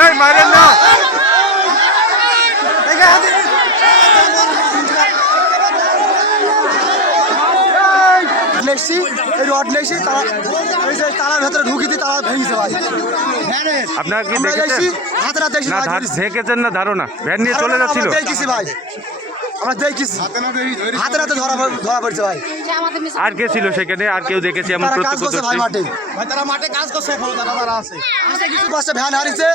এই মারেন না। লেগছি এই রড তারা এই যে তালার ভেতরে ঢুকি দিয়ে তালা ভেঙেছে ভাই আপনার কি দেখেছেন? হাতে দেখছি না ভাই ধা- দেখেছেন না ধারণা। ভ্যান নিয়ে চলে যাচ্ছিল। দেখছি ভাই। আমরা দেখছি। হাতে হাতে ধরা ধরা পড়ছে ভাই। আর কে ছিল সেখানে? আর কেউ দেখেছি এমন কাজ করছে ভাই মাঠে। তারা মাঠে কাজ করছে এখন তারা তারা আছে। কিছু পাঁচটা ভ্যান হারিছে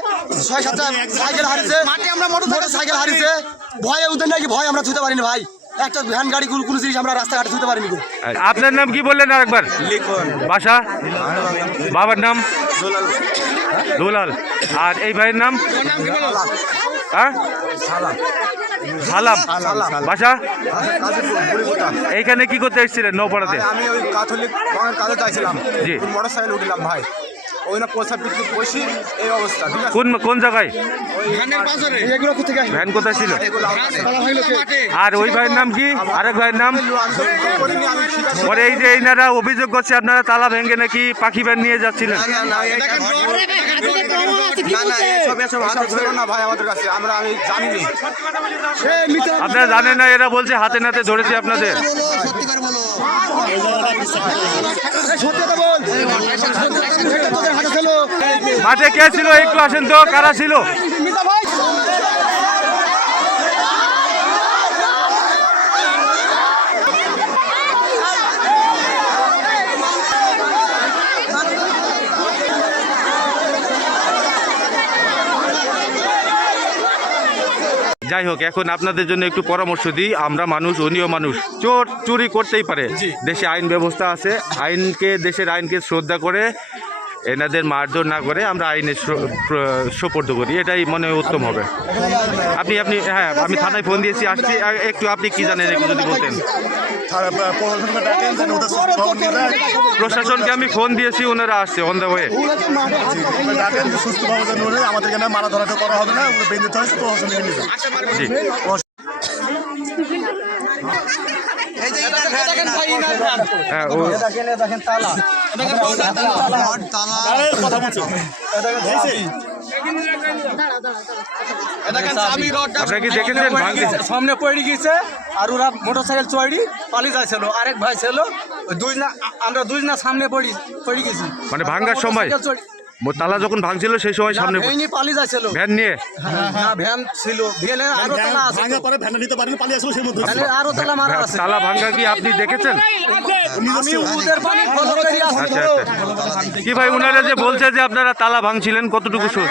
ছয় সাতটা সাইকেল হারিছে মাঠে আমরা মোটর সাইকেল হারিছে ভয়ে ওদের নাকি ভয় আমরা ছুতে পারিনি ভাই। একটা ভ্যান গাড়ি কোনো কোনো জিনিস আমরা রাস্তাঘাটে ছুতে পারিনি। আপনার নাম কি বললেন আরেকবার? বাসা? বাবার নাম? দুলাল। আর এই ভাইয়ের নাম? সালাম। বাসা? এইখানে কি করতে এসেছিলেন নৌপাড়াতে? আমি ওই কাথলিক কাজে চাইছিলাম জি। মোটর সাইকেল উঠলাম ভাই। ওই না পয়সা বিক্রি বসি এই অবস্থা ঠিক আছে? কোন কোন জায়গায়? এগুলো ভ্যান কোথায় ছিল? আর ওই ভাইয়ের নাম কি? আরেক ভাইয়ের নাম? পরে এই যে এইনারা অভিযোগ করছে আপনারা তালা ভেঙে নাকি পাখি ভ্যান নিয়ে যাচ্ছিলেন? না না এসব এসব হাতে ছিল না ভাই আমাদের কাছে আমরা আমি জানিনি এই মিথ্যা আপনারা জানেন না এরা বলছে হাতে নাতে ধরেছে আপনাদের। সত্যি কথা বল এটা তোদের হাতে ছিল মাঠে কে ছিল? একটু আসেন তো কারা ছিল? যাই হোক এখন আপনাদের জন্য একটু পরামর্শ দিই। আমরা মানুষ উনিও মানুষ। চোর চুরি করতেই পারে। দেশে আইন ব্যবস্থা আছে। আইনকে দেশের আইনকে শ্রদ্ধা করে এনাদের মারধর না করে আমরা আইনের সো- সোপর্দ করি। এটাই মনে হয় উত্তম হবে। আপনি আপনি হ্যাঁ আমি থানায় ফোন দিয়েছি আসছি। একটু আপনি কি জানেন একটু যদি বলতেন। প্রশাসনকে আমি ফোন দিয়েছি ওনারা আসছে অন দ্য ওয়ে আমাদের মারা ধরাটা করা হবে না। জি। হ্যাঁ ও। দেখেন তালা। আরে, কথা বলছো। হয়েছে? আপনারা কি দেখেছেন? সামনে পড়ে গেছে আর ওরা মোটর সাইকেল চড়ি পালিয়ে যাচ্ছিল আরেক ভাই ছিল দুই না আমরা দুই না সামনে পড়ি পড়ে গেছি। মানে ভাঙার সময়। তালা যখন ভাঙছিল সেই সময় সামনে ভেঙে পালিয়ে যাচ্ছিল। ভ্যান নিয়ে? না ভ্যান ছিল। ভ্যানে আরও তালা আছে ভাঙা পরে ভ্যানটা নিতে পারেনি পালিয়ে আসলো সেই মধ্যে। আরও তালা মারা আছে। তালা ভাঙ্গা কি আপনি দেখেছেন? আমি ওদের পানি ফলো আসছি আচ্ছা আচ্ছা। কি ভাই ওনারা যে বলছে যে আপনারা তালা ভাঙছিলেন কতটুকু সুদ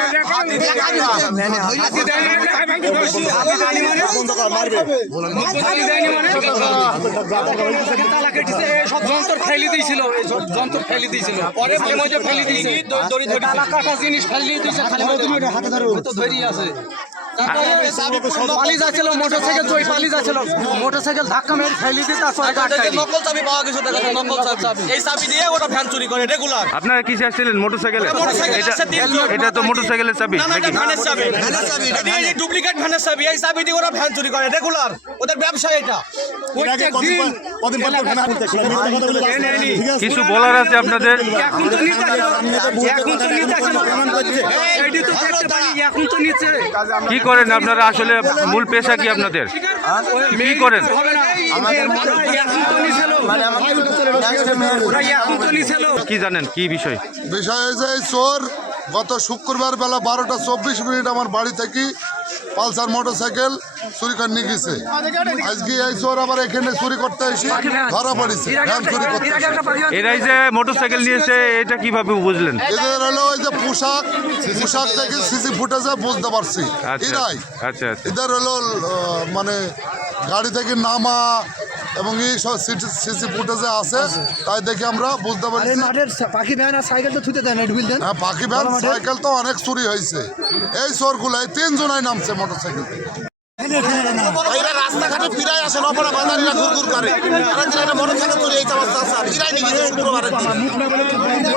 সব যন্ত্র ফেলে দিয়েছিল যন্ত্র ফেলে দিয়েছিল পরে মাঝে মাঝে দিয়েছে কাটা জিনিস ফেলে দিয়েছে খালি হাতে ধরে ধরিয়ে আছে পালিয়ে যাচ্ছিল মোটর সাইকেল চড়ি পালিয়ে যাচ্ছিল মোটর ধাক্কা মেরে ফেলে দিয়ে তারপরে নকল চাবি পাওয়া গেছে দেখা যায়, নকল চাবি। এই চাবি দিয়ে ওটা ভ্যান চুরি করে রেগুলার। আপনারা কিসে আসছিলেন মোটরসাইকেলে এটা আসছে তিনজন। এটা তো মোটরসাইকেলের চাবি না না নাকি? ভ্যানের চাবি এটা এই ডুপ্লিকেট ভ্যানের চাবি এই চাবি দিয়ে ওরা ভ্যান চুরি করে রেগুলার। ওদের ব্যবসা এটা। কিছু বলার আছে আপনাদের? এখন তো নিতে এখন তো নিতে আসে এইটি তো দেখতে পারি এখন তো নিচ্ছে কি করেন আপনারা আসলে মূল পেশা কি আপনাদের? কি করেন? হবে না এখন তো নিছিল ওরা এখন তো নিছিল কি জানেন? কি বিষয়? বিষয় হয়েছে এই চোর গত শুক্রবার বেলা বারোটা চব্বিশ মিনিট আমার বাড়ি থেকে পালসার মোটর সাইকেল চুরি করে নিয়ে গেছে। আজকে এই চোর আবার এখানে চুরি করতে এসে ধরা পড়েছে ভ্যান চুরি করতে এরাই যে মোটরসাইকেল নিয়েছে এটা কীভাবে বুঝলেন? এদের হলো ওই যে পোশাক পোশাক থেকে সিসি ফুটেছে বুঝতে পারছি। আচ্ছা এরাই। আচ্ছা আচ্ছা। এদের হলো মানে গাড়ি থেকে নামা এবং এই সব সিসি ফুটেজে আছে তাই দেখে আমরা বুঝতে পারি মাঠের পাখি ভ্যান আর সাইকেল তো ছুটে দেয় না ঢুকিল দেন। হ্যাঁ পাখি ভ্যান সাইকেল তো অনেক চুরি হয়েছে। এই চোরগুলো এই তিনজনাই নামছে মোটর সাইকেল থেকে এরা রাস্তাঘাটে ফিরাই আসে নপড়া বাজারিরা ঘুর ঘুর করে। আর মোটর সাইকেল চুরি এই অবস্থা আছে ফিরাই নিয়ে গেছে শুক্রবারের দিন।